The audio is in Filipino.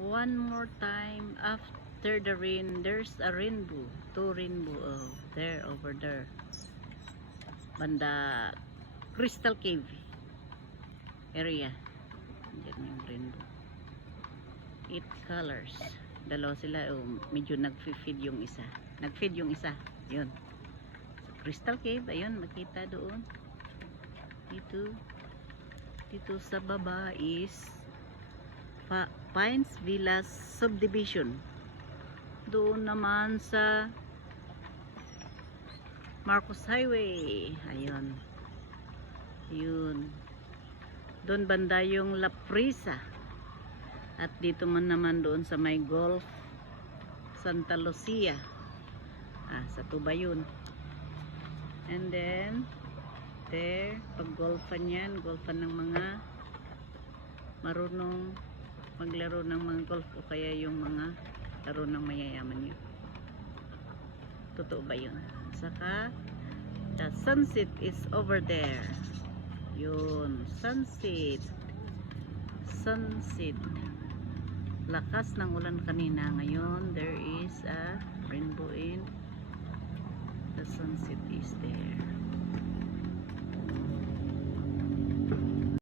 One more time after the rain, there's a rainbow. Two rainbow there, over there. Banda Crystal Cave area. Diyan yung rainbow. 8 colors. Dalawa sila. Medyo nag-feed yung isa. Nag-feed yung isa. Yun. So, Crystal Cave. Ayun, makita doon. Dito sa baba is Pines Villas Subdivision. Doon naman sa Marcos Highway. Ayun. Yun. Doon banda yung La Prisa. At dito man naman doon sa may Golf Santa Lucia. Sa Tuba yun. And then there, pag golfan yan, golfan ng mga marunong maglaro ng mga golf o kaya yung mga laro ng mayayaman yun. Totoo ba yun? Saka the sunset is over there. Yun, sunset. Lakas ng ulan kanina. Ngayon there is a rainbow.